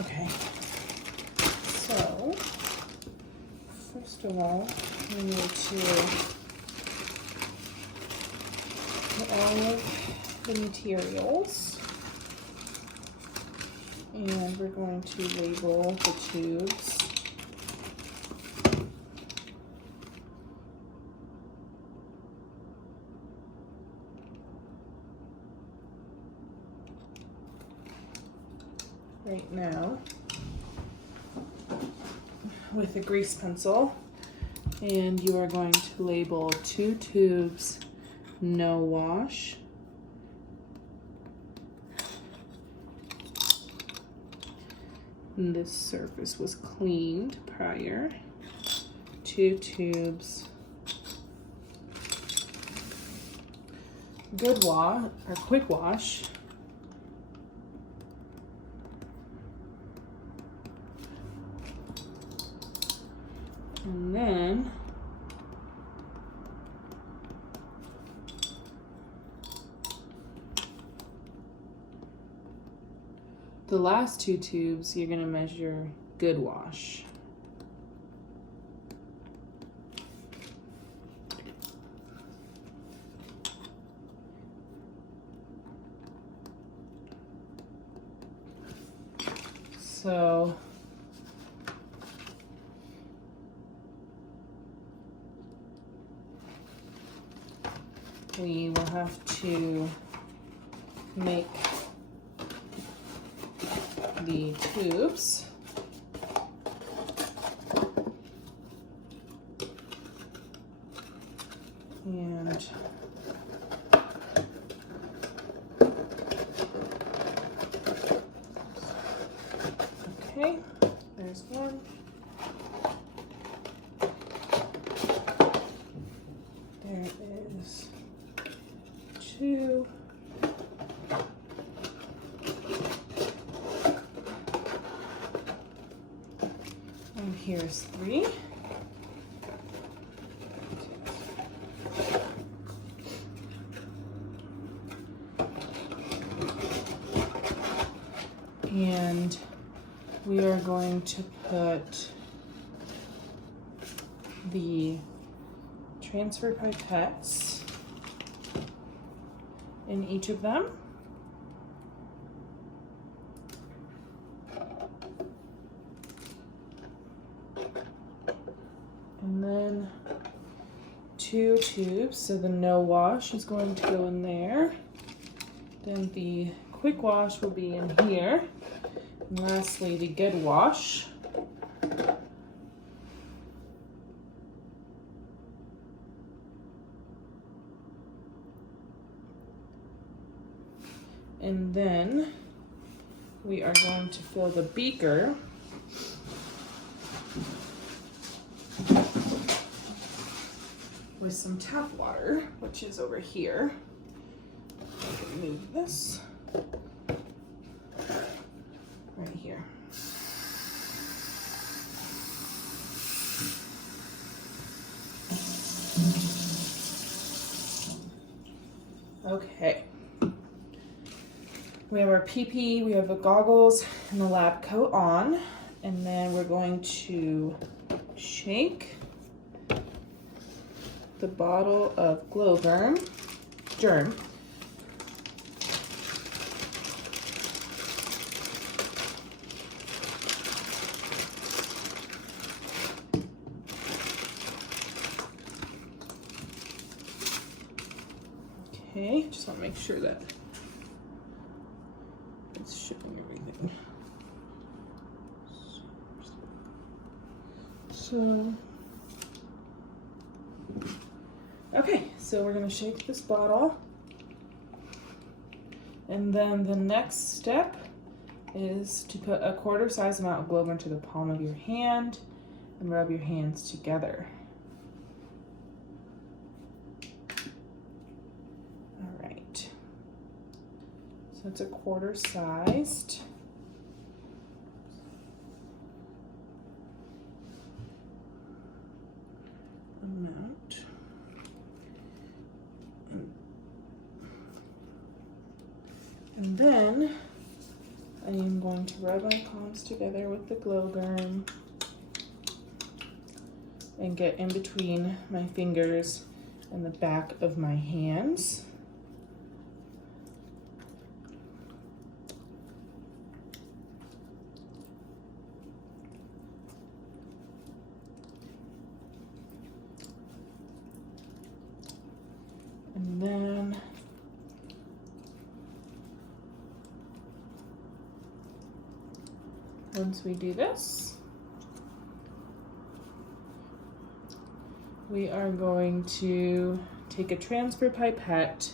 Okay, so first of all, we need to put all of the materials, and we're going to label the tubes. Right now with a grease pencil, and you are going to label 2 tubes no wash, and this surface was cleaned prior. 2 tubes good wash or quick wash, and then the last 2 tubes you're going to measure good wash. So we will have to make the tubes. And okay, there's one. There is 2. And here's 3. And we are going to put the transfer pipettes in each of them. And then 2 tubes, so the no wash is going to go in there. Then the quick wash will be in here. And lastly, the good wash. And then we are going to fill the beaker with some tap water, which is over here. I can move this right here. Okay. We have our PP, we have the goggles and the lab coat on, and then we're going to shake the bottle of germ. Okay, just want to make sure that it's shipping everything. So, okay, so we're going to shake this bottle. And then the next step is to put a quarter size amount of Glover into the palm of your hand and rub your hands together. All right. So it's a quarter sized. Amount. And then I am going to rub my palms together with the Glow Germ and get in between my fingers and the back of my hands. And then once we do this, we are going to take a transfer pipette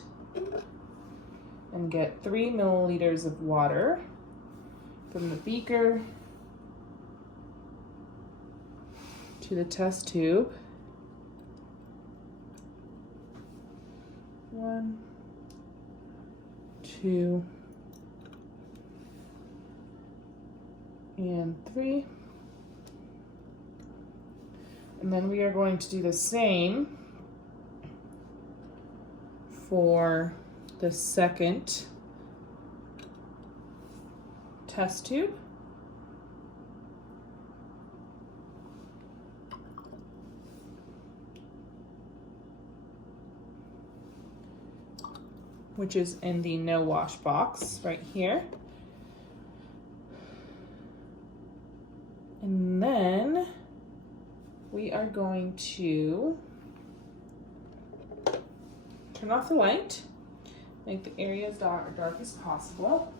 and get 3 milliliters of water from the beaker to the test tube. 1, 2, and 3. And then we are going to do the same for the second test tube. Which is in the no wash box right here. And then we are going to turn off the light, make the area as dark as possible,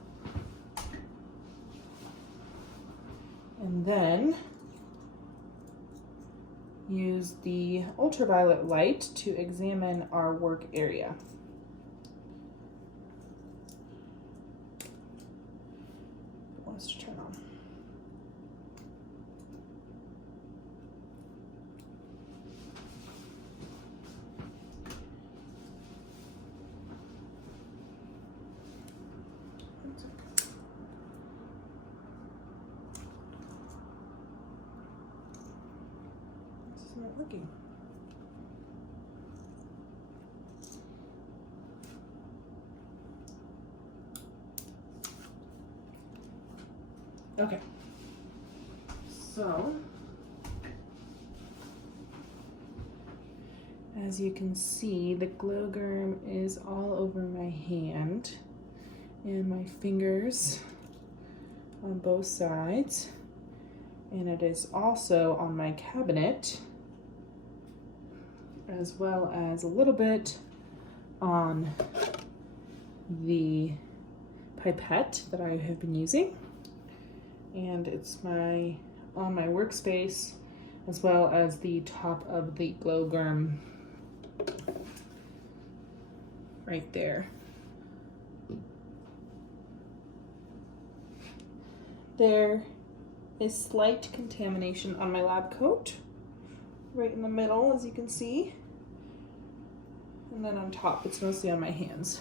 and then use the ultraviolet light to examine our work area. It wants to turn on. Not working. Okay. So, as you can see, the Glow Germ is all over my hand and my fingers on both sides, and it is also on my cabinet, as well as a little bit on the pipette that I have been using. And it's on my workspace, as well as the top of the Glow Germ right there. There is slight contamination on my lab coat, right in the middle, as you can see. And then on top, it's mostly on my hands.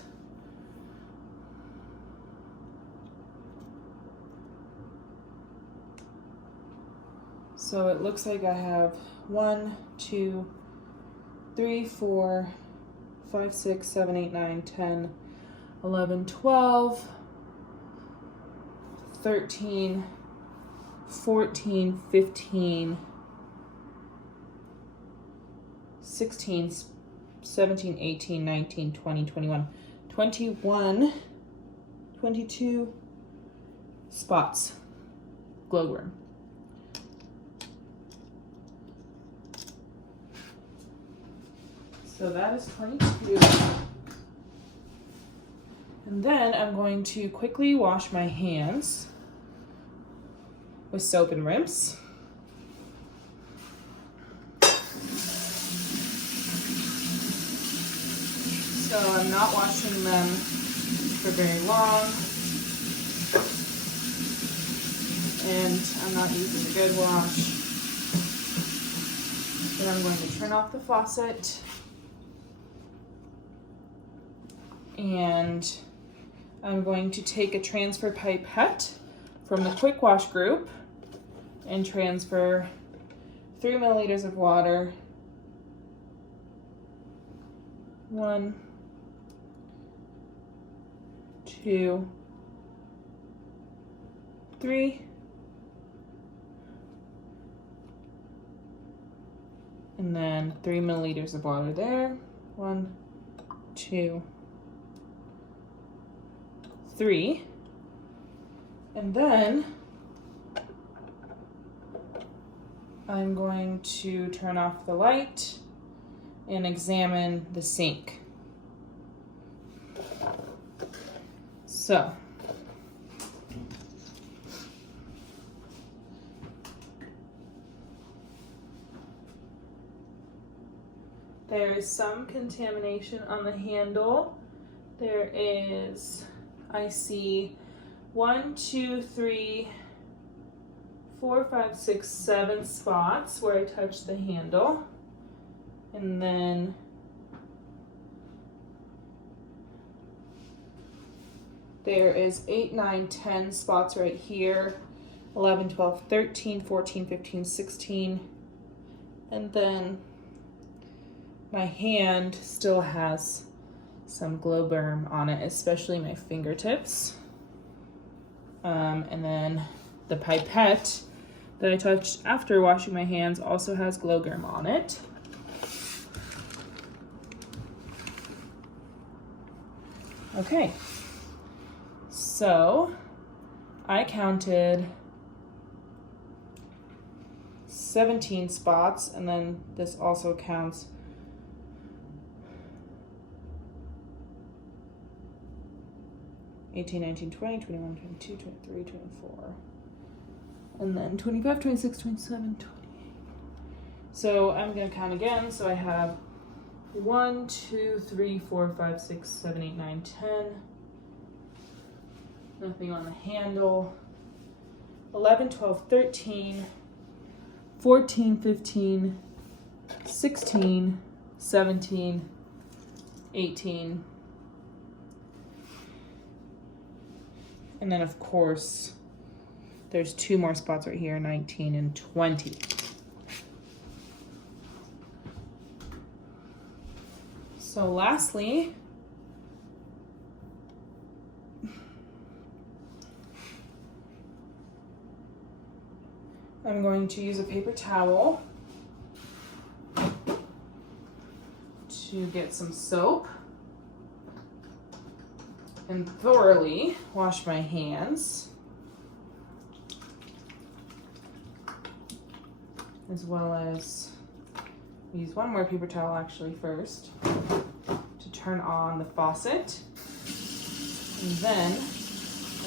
So it looks like I have 1, 2, 3, 4, 5, 6, 7, 8, 9, 10, 11, 12, 13, 14, 15, 16, 17, 18, 19, 20, 21, 21, 22 spots, Glow Germ. So that is 22. And then I'm going to quickly wash my hands with soap and rinse. So I'm not washing them for very long. And I'm not using a good wash. Then I'm going to turn off the faucet. And I'm going to take a transfer pipette from the quick wash group and transfer 3 milliliters of water. 1, 2, 3. And then 3 milliliters of water there. 1, 2, 3. And then I'm going to turn off the light and examine the sink. So, there is some contamination on the handle. There is, I see 1, 2, 3, 4, 5, 6, 7 spots where I touched the handle. And then there is 8, 9, 10 spots right here. 11, 12, 13, 14, 15, 16. And then my hand still has some glow berm on it, especially my fingertips. And then the pipette that I touched after washing my hands also has glow berm on it. Okay, so I counted 17 spots, and then this also counts 18, 19, 20, 21, 22, 23, 24, and then 25, 26, 27, 28. So I'm gonna count again. So I have 1, 2, 3, 4, 5, 6, 7, 8, 9, 10. Nothing on the handle. 11, 12, 13, 14, 15, 16, 17, 18. And then of course, there's 2 more spots right here, 19 and 20. So lastly, I'm going to use a paper towel to get some soap and thoroughly wash my hands, as well as use one more paper towel actually first to turn on the faucet. And then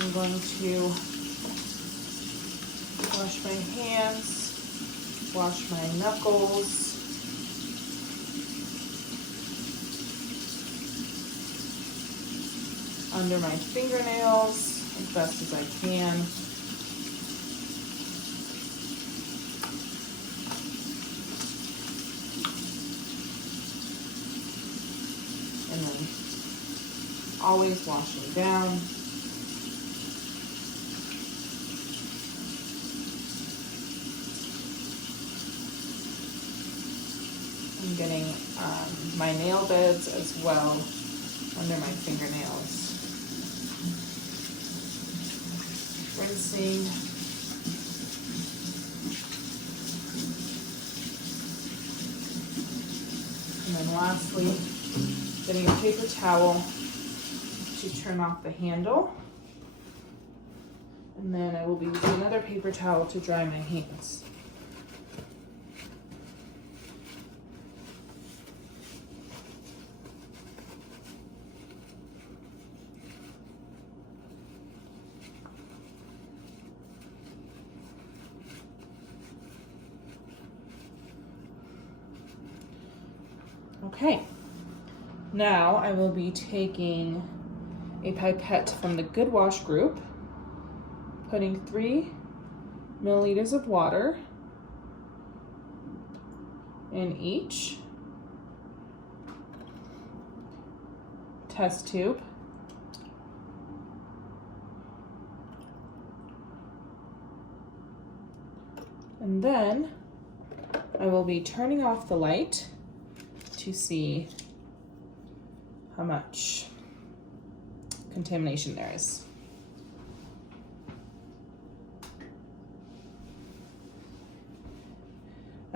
I'm going to wash my hands, wash my knuckles, under my fingernails as best as I can. And then always washing down. I'm getting my nail beds as well under my fingernails. Rinsing. And then lastly, getting a paper towel to turn off the handle. And then I will be using another paper towel to dry my hands. Okay, now I will be taking a pipette from the Good Wash group, putting 3 milliliters of water in each test tube. And then I will be turning off the light to see how much contamination there is.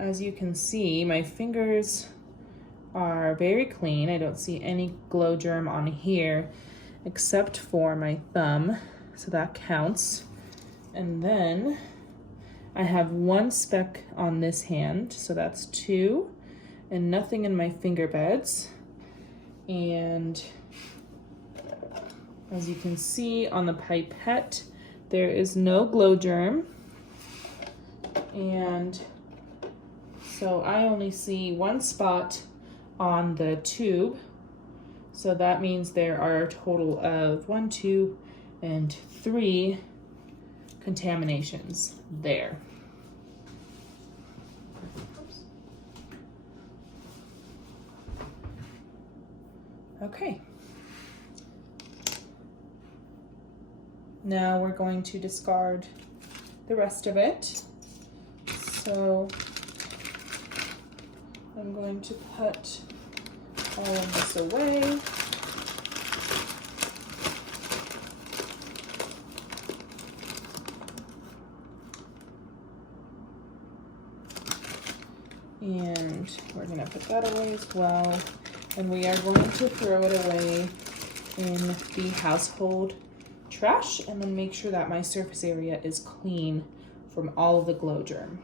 as you can see, my fingers are very clean. I don't see any glow germ on here except for my thumb, so that counts. And then I have 1 speck on this hand, so that's 2, and nothing in my finger beds. And as you can see on the pipette, there is no glow germ. And so I only see 1 spot on the tube. So that means there are a total of 1, 2, and 3 contaminations there. Okay. Now we're going to discard the rest of it. So I'm going to put all of this away. And we're gonna put that away as well. And we are going to throw it away in the household trash, and then make sure that my surface area is clean from all of the glow germ.